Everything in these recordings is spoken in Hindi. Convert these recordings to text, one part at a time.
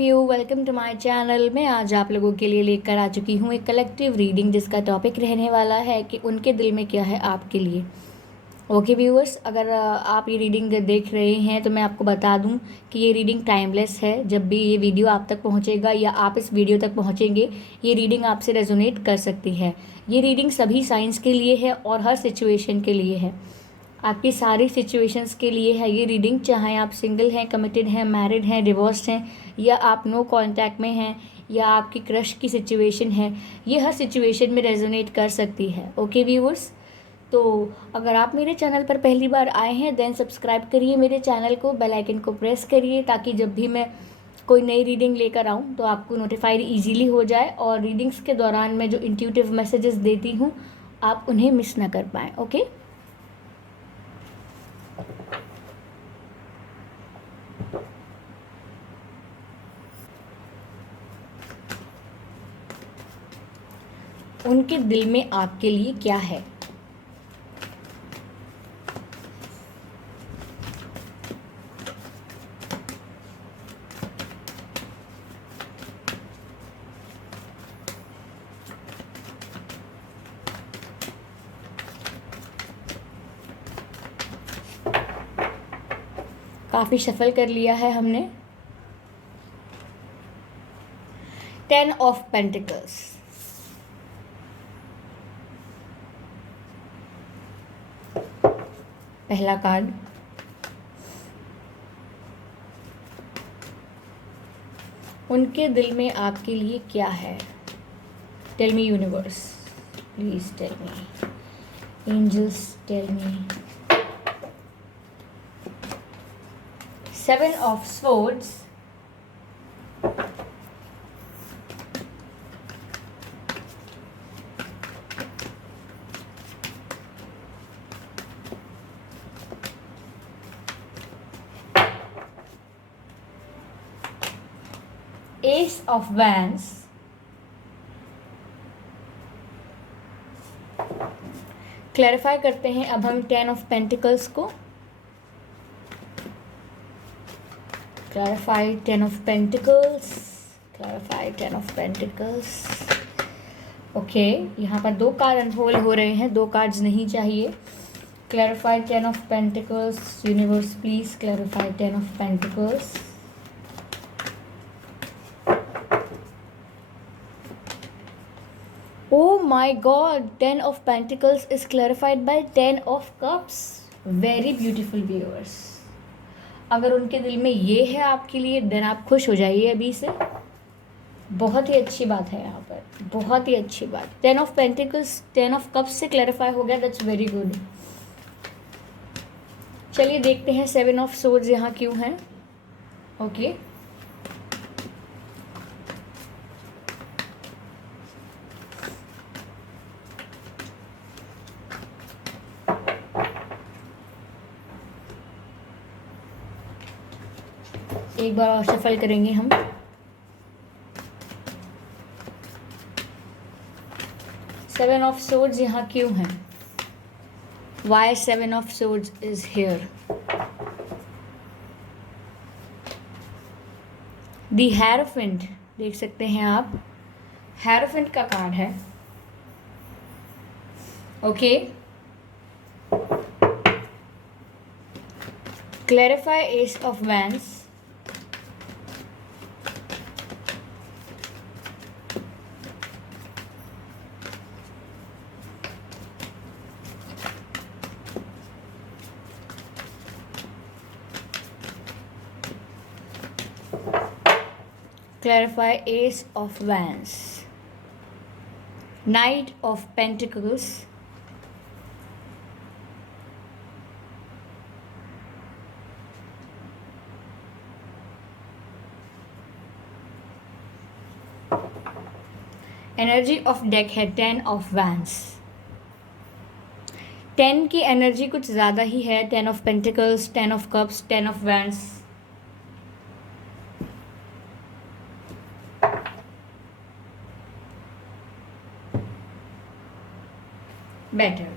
Of you, welcome to my channel. मैं आज आप लोगों के लिए लेकर आ चुकी हूँ एक कलेक्टिव रीडिंग जिसका टॉपिक रहने वाला है कि उनके दिल में क्या है आपके लिए। ओके व्यूअर्स, अगर आप ये रीडिंग देख रहे हैं तो मैं आपको बता दूं कि ये रीडिंग टाइमलेस है। जब भी ये वीडियो आप तक पहुंचेगा या आप इस वीडियो तक पहुंचेंगे, ये रीडिंग आपसे रेजोनेट कर सकती है। ये रीडिंग सभी साइंस के लिए है और हर सिचुएशन के लिए है, आपकी सारी सिचुएशंस के लिए है ये रीडिंग। चाहे आप सिंगल हैं, कमिटेड हैं, मैरिड हैं, डिवोर्स्ड हैं, या आप नो कांटेक्ट में हैं, या आपकी क्रश की सिचुएशन है, ये हर सिचुएशन में रेजोनेट कर सकती है। ओके व्यूअर्स, तो अगर आप मेरे चैनल पर पहली बार आए हैं देन सब्सक्राइब करिए मेरे चैनल को, बेल आइकन को प्रेस करिए ताकि जब भी मैं कोई नई रीडिंग लेकर आऊँ तो आपको नोटिफाइड ईजीली हो जाए, और रीडिंग्स के दौरान मैं जो इंट्यूटिव मैसेजेस देती हूँ आप उन्हें मिस ना कर पाएँ। ओके, उनके दिल में आपके लिए क्या है। काफ़ी शफल कर लिया है हमने। 10 ऑफ पेंटिकल्स, पहला कार्ड। उनके दिल में आपके लिए क्या है। Tell me universe, please tell me, angels tell me. 7 of swords, ace of wands, clarify करते हैं अब हम 10 ऑफ पेंटिकल्स को। Clarify 10 of pentacles, clarify 10 of pentacles. Okay, यहाँ पर 2 कार्ड अनफोल्ड हो रहे हैं, 2 कार्ड्स नहीं चाहिए। Clarify 10 of pentacles, universe please clarify 10 of pentacles. Oh my God, 10 of Pentacles is clarified by 10 of Cups. Very beautiful viewers. अगर उनके दिल में ये है आपके लिए देन आप खुश हो जाइए अभी से। बहुत ही अच्छी बात है यहाँ पर, बहुत ही अच्छी बात। 10 ऑफ पेंटिकल्स 10 ऑफ कप्स से क्लैरिफाई हो गया, दैट्स वेरी गुड। चलिए देखते हैं 7 ऑफ सोर्ड्स यहाँ क्यों हैं। ओके, एक बार और सफल करेंगे हम। सेवन ऑफ सोर्ड्स यहाँ क्यों हैं। Why 7 of swords is here. The hierophant देख सकते हैं आप, हेरोफेंट का कार्ड है। Okay, clarify ace of wands, clarify ace of wands, knight of pentacles, energy of deck है 10 ऑफ wands। 10 की एनर्जी कुछ ज़्यादा ही है। 10 of pentacles, 10 of cups, 10 of wands। Better.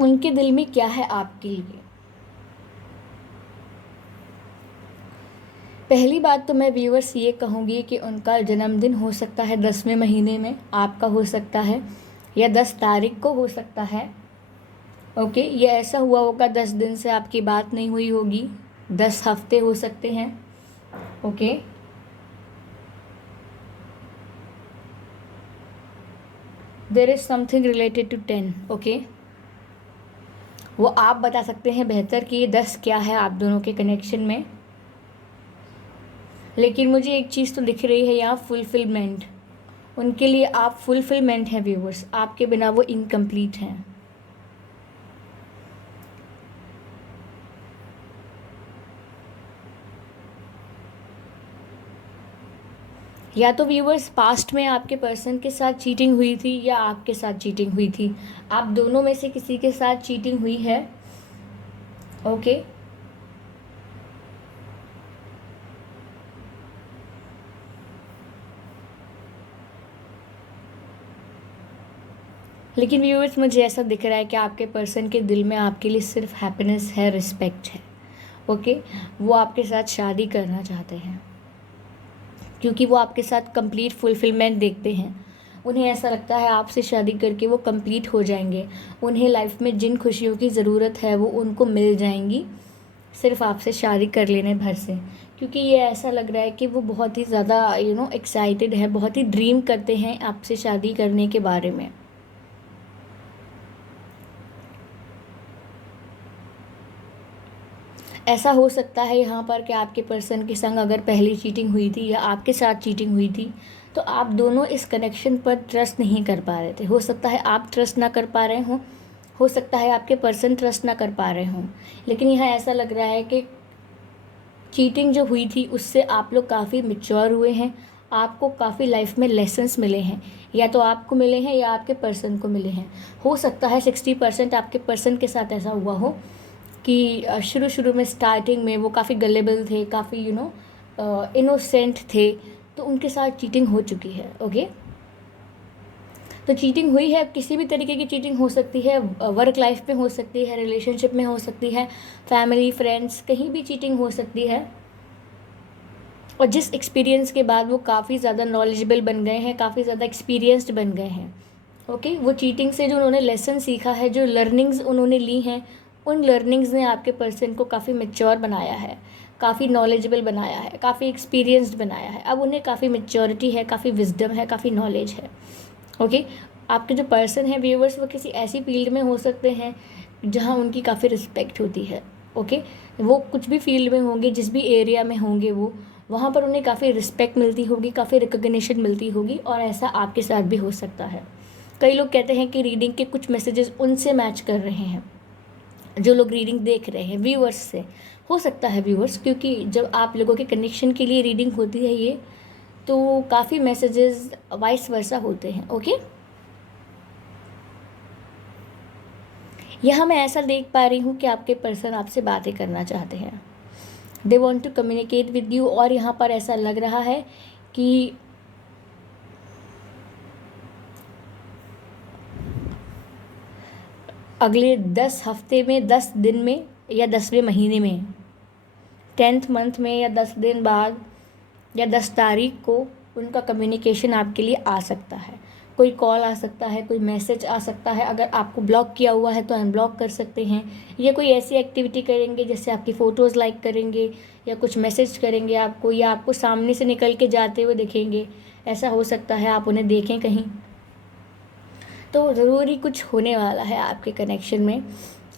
उनके दिल में क्या है आपके लिए। पहली बात तो मैं व्यूअर्स ये कहूँगी कि उनका जन्मदिन हो सकता है 10वें महीने में, आपका हो सकता है, या 10 तारीख को हो सकता है। ओके, ये ऐसा हुआ होगा 10 दिन से आपकी बात नहीं हुई होगी, 10 हफ्ते हो सकते हैं। Okay, there is something related to 10। Okay, वो आप बता सकते हैं बेहतर कि ये 10 क्या है आप दोनों के कनेक्शन में। लेकिन मुझे एक चीज़ तो दिख रही है यहाँ, फुलफिलमेंट। उनके लिए आप फुलफिलमेंट हैं व्यूवर्स, आपके बिना वो इनकम्प्लीट हैं। या तो व्यूवर्स पास्ट में आपके पर्सन के साथ चीटिंग हुई थी या आपके साथ चीटिंग हुई थी, आप दोनों में से किसी के साथ चीटिंग हुई है। ओके, लेकिन व्यूअर्स मुझे ऐसा दिख रहा है कि आपके पर्सन के दिल में आपके लिए सिर्फ हैप्पीनेस है, रिस्पेक्ट है। ओके, वो आपके साथ शादी करना चाहते हैं क्योंकि वो आपके साथ कंप्लीट फुलफिलमेंट देखते हैं। उन्हें ऐसा लगता है आपसे शादी करके वो कंप्लीट हो जाएंगे, उन्हें लाइफ में जिन खुशियों की ज़रूरत है वो उनको मिल जाएंगी सिर्फ आपसे शादी कर लेने भर से। क्योंकि ये ऐसा लग रहा है कि वो बहुत ही ज़्यादा एक्साइटेड है, बहुत ही ड्रीम करते हैं आपसे शादी करने के बारे में। ऐसा हो सकता है यहाँ पर कि आपके पर्सन के संग अगर पहली चीटिंग हुई थी या आपके साथ चीटिंग हुई थी तो आप दोनों इस कनेक्शन पर ट्रस्ट नहीं कर पा रहे थे। हो सकता है आप ट्रस्ट ना कर पा रहे हों, हो सकता है आपके पर्सन ट्रस्ट ना कर पा रहे हों, लेकिन यहाँ ऐसा लग रहा है कि चीटिंग जो हुई थी उससे आप लोग काफ़ी मैच्योर हुए हैं, आपको काफ़ी लाइफ में लेसन्स मिले हैं, या तो आपको मिले हैं या आपके पर्सन को मिले हैं। हो सकता है 60% आपके पर्सन के साथ ऐसा हुआ हो कि शुरू शुरू में स्टार्टिंग में वो काफ़ी गलेबल थे, काफ़ी इनोसेंट थे, तो उनके साथ चीटिंग हो चुकी है। ओके, तो चीटिंग हुई है, किसी भी तरीके की चीटिंग हो सकती है, वर्क लाइफ में हो सकती है, रिलेशनशिप में हो सकती है, फैमिली फ्रेंड्स कहीं भी चीटिंग हो सकती है। और जिस एक्सपीरियंस के बाद वो काफ़ी ज़्यादा नॉलेजेबल बन गए हैं, काफ़ी ज़्यादा एक्सपीरियंस्ड बन गए हैं। ओके, वो चीटिंग से जो उन्होंने लेसन सीखा है, जो लर्निंग्स उन्होंने ली हैं, उन लर्निंग्स ने आपके पर्सन को काफ़ी मैच्योर बनाया है, काफ़ी नॉलेजेबल बनाया है, काफ़ी एक्सपीरियंस्ड बनाया है। अब उन्हें काफ़ी मैच्योरिटी है, काफ़ी विजडम है, काफ़ी नॉलेज है। ओके, आपके जो पर्सन हैं व्यूवर्स वो किसी ऐसी फील्ड में हो सकते हैं जहाँ उनकी काफ़ी रिस्पेक्ट होती है। ओके, वो कुछ भी फील्ड में होंगे, जिस भी एरिया में होंगे वो, वहाँ पर उन्हें काफ़ी रिस्पेक्ट मिलती होगी, काफ़ी रिकग्निशन मिलती होगी, और ऐसा आपके साथ भी हो सकता है। कई लोग कहते हैं कि रीडिंग के कुछ मैसेजेस उनसे मैच कर रहे हैं, जो लोग रीडिंग देख रहे हैं व्यूअर्स से। हो सकता है व्यूअर्स, क्योंकि जब आप लोगों के कनेक्शन के लिए रीडिंग होती है ये, तो काफ़ी मैसेजेस वाइस वर्सा होते हैं। ओके, यहाँ मैं ऐसा देख पा रही हूँ कि आपके पर्सन आपसे बातें करना चाहते हैं, they want to communicate with you. और यहाँ पर ऐसा लग रहा है कि अगले 10 हफ्ते में, 10 दिन में, या 10वें महीने में, 10th मंथ में, या 10 दिन बाद, या 10 तारीख को उनका कम्युनिकेशन आपके लिए आ सकता है। कोई कॉल आ सकता है, कोई मैसेज आ सकता है। अगर आपको ब्लॉक किया हुआ है तो अनब्लॉक कर सकते हैं, या कोई ऐसी एक्टिविटी करेंगे जैसे आपकी फ़ोटोज़ लाइक करेंगे, या कुछ मैसेज करेंगे आपको, या आपको सामने से निकल के जाते हुए दिखेंगे। ऐसा हो सकता है आप उन्हें देखें कहीं। तो ज़रूरी कुछ होने वाला है आपके कनेक्शन में।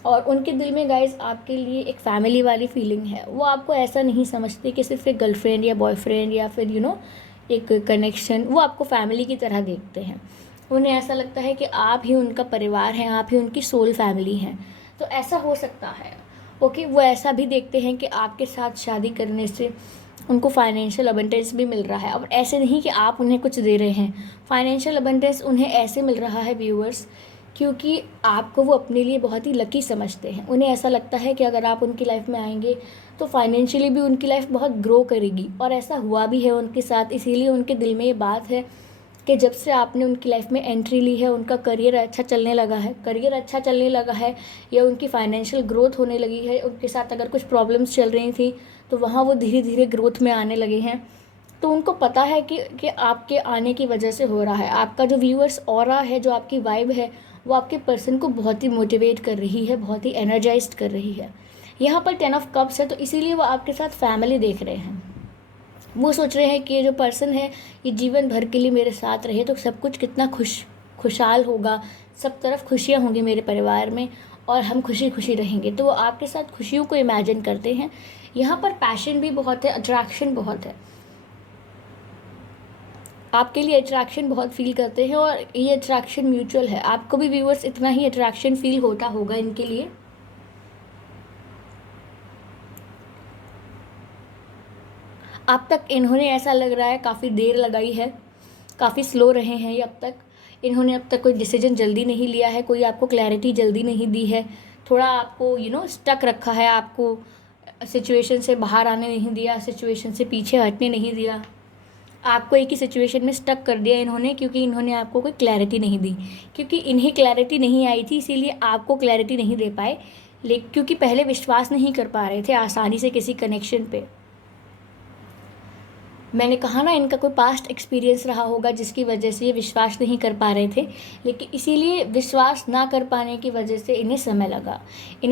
और उनके दिल में गाइस आपके लिए एक फैमिली वाली फीलिंग है। वो आपको ऐसा नहीं समझते कि सिर्फ एक गर्लफ्रेंड या बॉयफ्रेंड या फिर एक कनेक्शन, वो आपको फैमिली की तरह देखते हैं। उन्हें ऐसा लगता है कि आप ही उनका परिवार हैं, आप ही उनकी सोल फैमिली हैं। तो ऐसा हो सकता है। ओके, वो ऐसा भी देखते हैं कि आपके साथ शादी करने से उनको फाइनेंशियल अबंडेंस भी मिल रहा है। अब ऐसे नहीं कि आप उन्हें कुछ दे रहे हैं, फाइनेंशियल अबंडेंस उन्हें ऐसे मिल रहा है व्यूअर्स क्योंकि आपको वो अपने लिए बहुत ही लकी समझते हैं। उन्हें ऐसा लगता है कि अगर आप उनकी लाइफ में आएंगे तो फाइनेंशियली भी उनकी लाइफ बहुत ग्रो करेगी, और ऐसा हुआ भी है उनके साथ। इसीलिए उनके दिल में ये बात है कि जब से आपने उनकी लाइफ में एंट्री ली है उनका करियर अच्छा चलने लगा है या उनकी फाइनेंशियल ग्रोथ होने लगी है, उनके साथ अगर कुछ प्रॉब्लम्स चल रही थी तो वहाँ वो धीरे धीरे ग्रोथ में आने लगे हैं। तो उनको पता है कि आपके आने की वजह से हो रहा है। आपका जो व्यूअर्स ऑरा है, जो आपकी वाइब है, वो आपके पर्सन को बहुत ही मोटिवेट कर रही है, बहुत ही एनर्जाइज्ड कर रही है। यहाँ पर 10 ऑफ कप्स है, तो इसीलिए वो आपके साथ फैमिली देख रहे हैं। वो सोच रहे हैं कि ये जो पर्सन है ये जीवन भर के लिए मेरे साथ रहे तो सब कुछ कितना खुशहाल होगा, सब तरफ खुशियाँ होंगी मेरे परिवार में और हम खुशी खुशी रहेंगे। तो वो आपके साथ खुशियों को इमेजिन करते हैं। यहाँ पर पैशन भी बहुत है, अट्रैक्शन बहुत है, आपके लिए अट्रैक्शन बहुत फील करते हैं और ये अट्रैक्शन म्यूचुअल है। आपको भी व्यूअर्स इतना ही अट्रैक्शन फील होता होगा इनके लिए। अब तक इन्होंने ऐसा लग रहा है काफ़ी देर लगाई है, काफ़ी स्लो रहे हैं ये अब तक। इन्होंने अब तक कोई डिसीजन जल्दी नहीं लिया है, कोई आपको क्लैरिटी जल्दी नहीं दी है, थोड़ा आपको स्टक रखा है, आपको सिचुएशन से बाहर आने नहीं दिया, सिचुएशन से पीछे हटने नहीं दिया, आपको एक ही सिचुएशन में स्टक कर दिया इन्होंने, क्योंकि इन्होंने आपको कोई क्लैरिटी नहीं दी। क्योंकि इन्हें क्लैरिटी नहीं आई थी इसीलिए आपको क्लैरिटी नहीं दे पाए, लेकिन क्योंकि पहले विश्वास नहीं कर पा रहे थे आसानी से किसी कनेक्शन पे। मैंने कहा ना, इनका कोई पास्ट एक्सपीरियंस रहा होगा जिसकी वजह से ये विश्वास नहीं कर पा रहे थे, लेकिन इसीलिए विश्वास ना कर पाने की वजह से इन्हें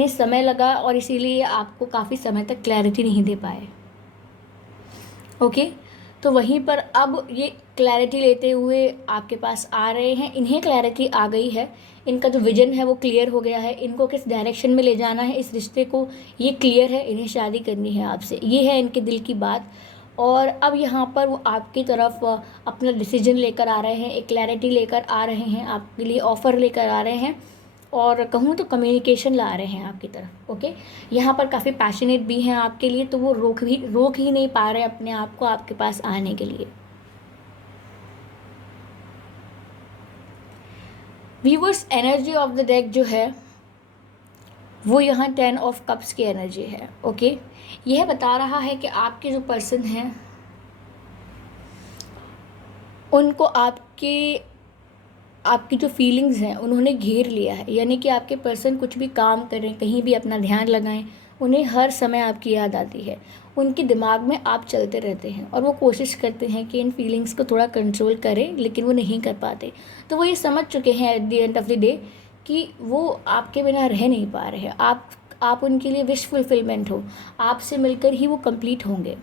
समय लगा और इसीलिए आपको काफ़ी समय तक क्लैरिटी नहीं दे पाए। ओके, तो वहीं पर अब ये क्लैरिटी लेते हुए आपके पास आ रहे हैं। इन्हें क्लैरिटी आ गई है, इनका जो विजन है वो क्लियर हो गया है, इनको किस डायरेक्शन में ले जाना है इस रिश्ते को ये क्लियर है, इन्हें शादी करनी है आपसे, ये है इनके दिल की बात। और अब यहाँ पर वो आपकी तरफ अपना डिसीजन लेकर आ रहे हैं, एक क्लैरिटी लेकर आ रहे हैं, आपके लिए ऑफ़र लेकर आ रहे हैं और कहूँ तो कम्युनिकेशन ला रहे हैं आपकी तरफ। ओके, यहाँ पर काफ़ी पैशनेट भी हैं आपके लिए, तो वो रोक ही नहीं पा रहे अपने आप को आपके पास आने के लिए। Viewers, energy of the deck जो है वो यहाँ 10 ऑफ कप्स की एनर्जी है। ओके, यह बता रहा है कि आपके जो पर्सन हैं उनको आपकी जो फीलिंग्स हैं उन्होंने घेर लिया है। यानी कि आपके पर्सन कुछ भी काम करें, कहीं भी अपना ध्यान लगाएं, उन्हें हर समय आपकी याद आती है, उनके दिमाग में आप चलते रहते हैं और वो कोशिश करते हैं कि इन फीलिंग्स को थोड़ा कंट्रोल करें, लेकिन वो नहीं कर पाते। तो वो ये समझ चुके हैं at the end of the day कि वो आपके बिना रह नहीं पा रहे हैं। आप उनके लिए विश फुलफिलमेंट हो, आपसे मिलकर ही वो कंप्लीट होंगे।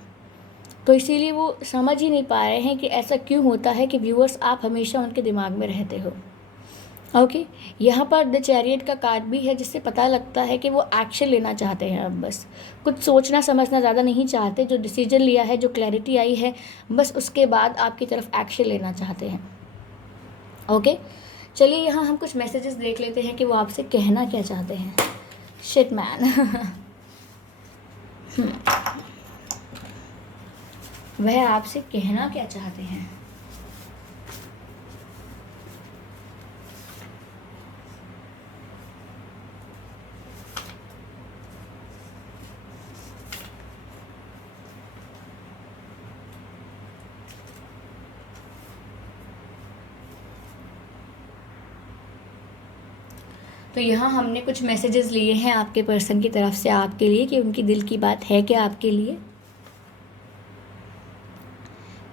तो इसीलिए वो समझ ही नहीं पा रहे हैं कि ऐसा क्यों होता है कि व्यूअर्स आप हमेशा उनके दिमाग में रहते हो। ओके, यहाँ पर द चैरियट का कार्ड भी है, जिससे पता लगता है कि वो एक्शन लेना चाहते हैं। अब बस कुछ सोचना समझना ज़्यादा नहीं चाहते, जो डिसीजन लिया है, जो क्लैरिटी आई है, बस उसके बाद आपकी तरफ एक्शन लेना चाहते हैं। ओके, चलिए यहाँ हम कुछ मैसेजेस देख लेते हैं कि वो आपसे कहना क्या चाहते हैं। शिट मैन वह आपसे कहना क्या चाहते हैं। तो यहाँ हमने कुछ मैसेजेस लिए हैं आपके पर्सन की तरफ से आपके लिए कि उनकी दिल की बात है क्या आपके लिए।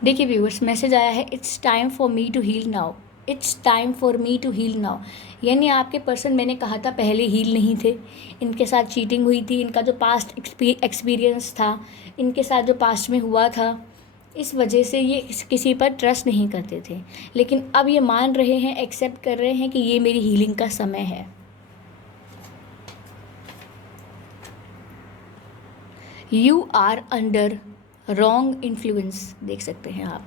देखिए व्यूअर्स, मैसेज आया है, it's time for me to heal now, it's time for me to heal now. यानी आपके पर्सन, मैंने कहा था पहले हील नहीं थे, इनके साथ चीटिंग हुई थी, इनका जो पास्ट एक्सपीरियंस था, इनके साथ जो पास्ट में हुआ था, इस वजह से ये किसी पर ट्रस्ट नहीं करते थे। लेकिन अब ये मान रहे हैं, एक्सेप्ट कर रहे हैं कि ये मेरी हीलिंग का समय है। You are under wrong influence, देख सकते हैं आप,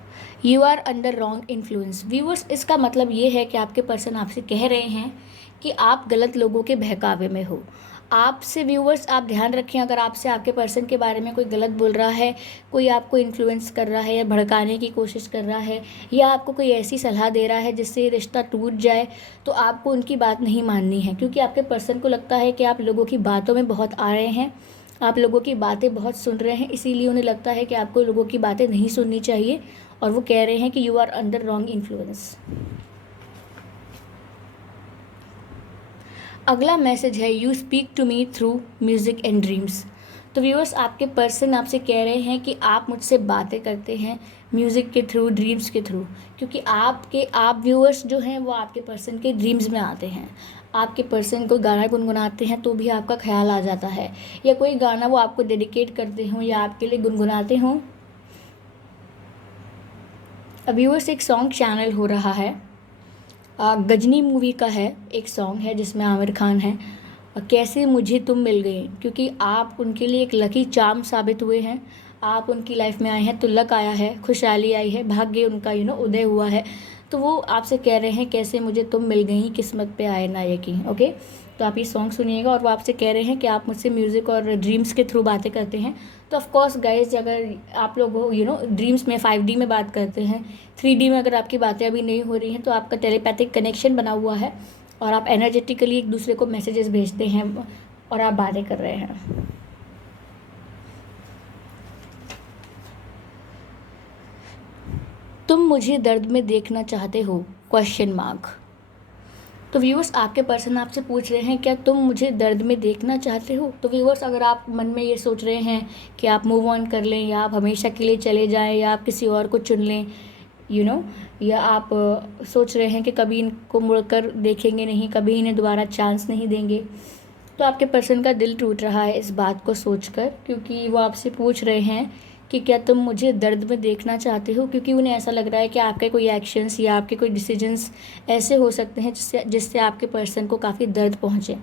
you are under wrong influence. Viewers, इसका मतलब ये है कि आपके पर्सन आपसे कह रहे हैं कि आप गलत लोगों के बहकावे में हो। आपसे व्यूअर्स आप ध्यान रखें, अगर आपसे आपके पर्सन के बारे में कोई गलत बोल रहा है, कोई आपको इन्फ्लुएंस कर रहा है या भड़काने की कोशिश कर रहा है, या आपको कोई ऐसी सलाह दे रहा है जिससे रिश्ता टूट जाए, तो आपको उनकी बात नहीं माननी है। क्योंकि आपके पर्सन को लगता है कि आप लोगों की बातों में बहुत आ रहे हैं, आप लोगों की बातें बहुत सुन रहे हैं, इसीलिए उन्हें लगता है कि आपको लोगों की बातें नहीं सुननी चाहिए, और वो कह रहे हैं कि you are under wrong influence. अगला मैसेज है, you speak to me through music and dreams. तो व्यूअर्स, आपके पर्सन आपसे कह रहे हैं कि आप मुझसे बातें करते हैं म्यूज़िक के थ्रू, ड्रीम्स के थ्रू, क्योंकि आप व्यूअर्स जो हैं वो आपके पर्सन के ड्रीम्स में आते हैं। आपके पर्सन को गाना गुनगुनाते हैं तो भी आपका ख्याल आ जाता है, या कोई गाना वो आपको डेडिकेट करते हों या आपके लिए गुनगुनाते हों। व्यूअर्स, एक सॉन्ग चैनल हो रहा है, गजनी मूवी का है, एक सॉन्ग है जिसमें आमिर खान है, कैसे मुझे तुम मिल गए, क्योंकि आप उनके लिए एक लकी चार्म साबित हुए हैं। आप उनकी लाइफ में आए हैं तो लक आया है, खुशहाली आई है, भाग्य उनका उदय हुआ है। तो वो आपसे कह रहे हैं कैसे मुझे तुम मिल गई, किस्मत पे आए ना यकीन। ओके, तो आप ये सॉन्ग सुनिएगा, और वो आपसे कह रहे हैं कि आप मुझसे म्यूज़िक और ड्रीम्स के थ्रू बातें करते हैं। तो ऑफ कोर्स गाइज, अगर आप लोग ड्रीम्स में 5D में बात करते हैं, 3D में अगर आपकी बातें अभी नहीं हो रही हैं, तो आपका टेलीपैथिक कनेक्शन बना हुआ है और आप एनर्जेटिकली एक दूसरे को मैसेजेस भेजते हैं और आप बातें कर रहे हैं। तुम मुझे दर्द में देखना चाहते हो, क्वेश्चन मार्क। तो व्यूअर्स, आपके पर्सन आपसे पूछ रहे हैं क्या तुम मुझे दर्द में देखना चाहते हो। तो व्यूअर्स, अगर आप मन में ये सोच रहे हैं कि आप मूव ऑन कर लें, या आप हमेशा के लिए चले जाएं, या आप किसी और को चुन लें, या आप सोच रहे हैं कि कभी इनको मुड़कर देखेंगे नहीं, कभी इन्हें दोबारा चांस नहीं देंगे, तो आपके पर्सन का दिल टूट रहा है इस बात को सोचकर, क्योंकि वो आपसे पूछ रहे हैं कि क्या तुम मुझे दर्द में देखना चाहते हो, क्योंकि उन्हें ऐसा लग रहा है कि आपके कोई एक्शंस या आपके कोई डिसीजंस ऐसे हो सकते हैं जिससे आपके पर्सन को काफ़ी दर्द पहुँचे।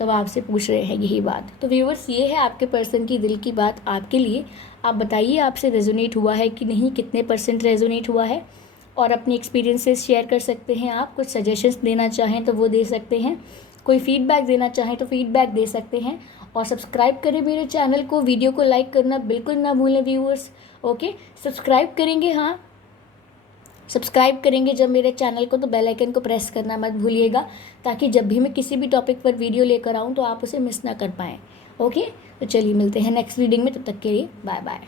तब आपसे पूछ रहे हैं यही बात। तो व्यूअर्स, ये है आपके पर्सन की दिल की बात आपके लिए। आप बताइए आपसे रेजोनेट हुआ है कि नहीं, कितने % रेजोनेट हुआ है, और अपनी एक्सपीरियंसेस शेयर कर सकते हैं। आप कुछ सजेशंस देना चाहें तो वो दे सकते हैं, कोई फीडबैक देना चाहें तो फीडबैक दे सकते हैं, और सब्सक्राइब करें मेरे चैनल को, वीडियो को लाइक करना बिल्कुल ना भूलें व्यूअर्स। ओके, सब्सक्राइब करेंगे, हाँ सब्सक्राइब करेंगे जब मेरे चैनल को, तो बेल आइकन को प्रेस करना मत भूलिएगा, ताकि जब भी मैं किसी भी टॉपिक पर वीडियो लेकर आऊँ तो आप उसे मिस ना कर पाएँ। ओके, तो चलिए मिलते हैं नेक्स्ट रीडिंग में, तब तक के लिए बाय बाय।